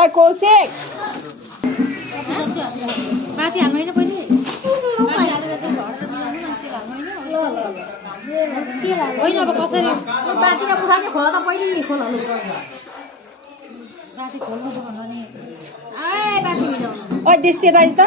ओइ कौशिक माथि हाल्नु होइन पहिले होइन अब कसरी बाटीका पुरानो खोला त पहिले खोलालु माथि खोल्नु त भन्नु नि ए बाटी मिलाउनु ओइ दिस्ते दाइ त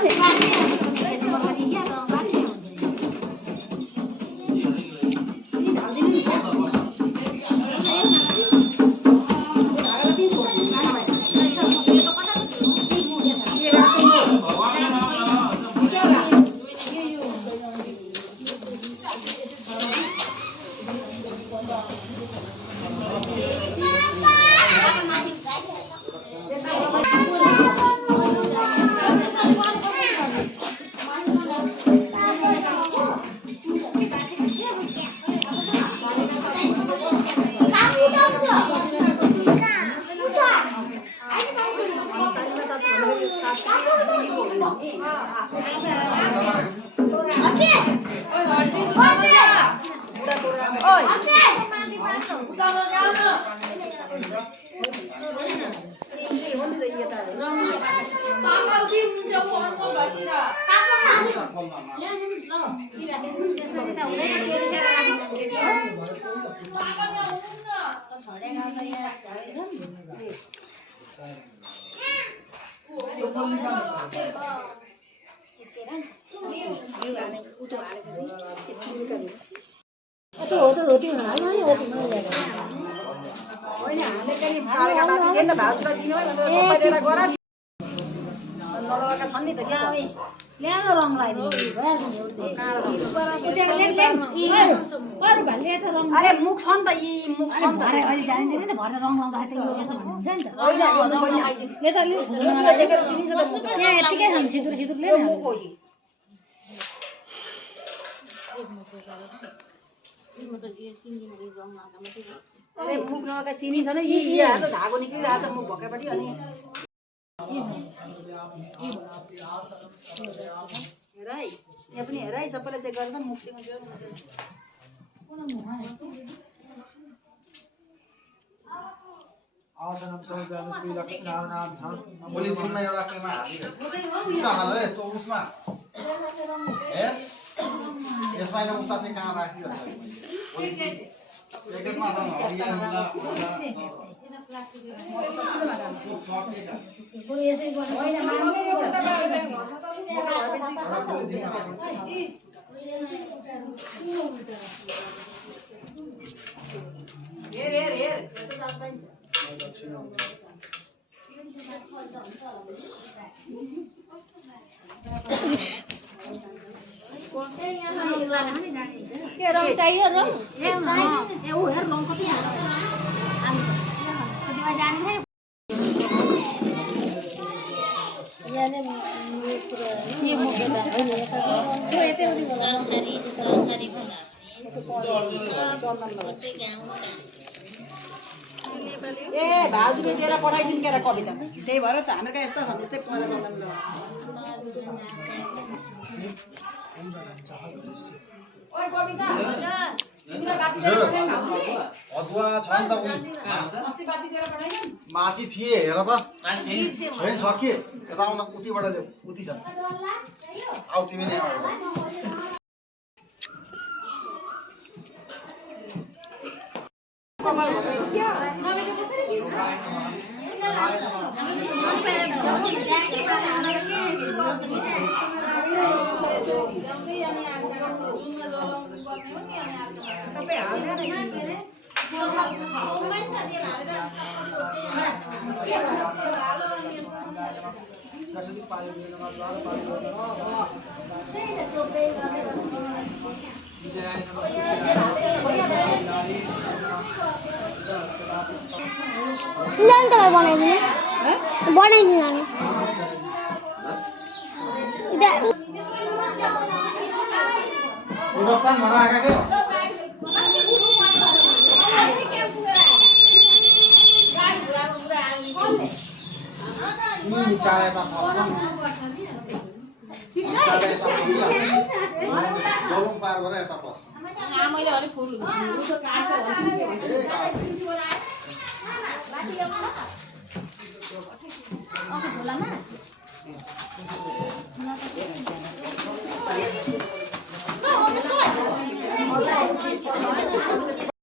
ल्यानो रङ लगाइदिनु अरे मुख छ नि त यी मुख छ नि त अहिले जानिँदैन नि त भरे रङ लगाउँदाखेरि त यो यसो हुन्छ नि त त्यहाँ यतिकै छ नि सिन्दुर सिन्दुर ले न अरे मुख नका चिनी छ नि यी यहाँ त धागो निक्लिरहेछ मुख भएपछि अनि हेर है यहाँ पनि हेर है सबैलाई चेक गरेर मुख चाहिँ आसनम सौजानु श्री लक्ष्मीनारायण ध्यान बोली दिनमा एउटा केमा हालिदिनु त हाल है 24 मा हे यसमा न उता चाहिँ कहाँ राखियो एकमा त हरिया होला के रङ चाहियो रङ ऊ हेर रङ कति हाल्छ कतिमा जाने ए भाउजूले दिएर पठाइदिनु के कविता त्यही भएर त हाम्रो यस्तो छ त्यस्तै पहिला चन्दन ओइ कविता अदुवा छ नि त अस्ति बाती दिएर पठाइदिनु माथि थिए हेर त होइन छ के यता आउन उतिबाट ल्याऊ उति छ आउ तिमी नै आऊ सबै हाल्ने हिन्दुस्तान भरा आएका के ini bicara eta kosong bicara eta bolong par gore eta kosong मैले अलि फुल काट्छ झोलामा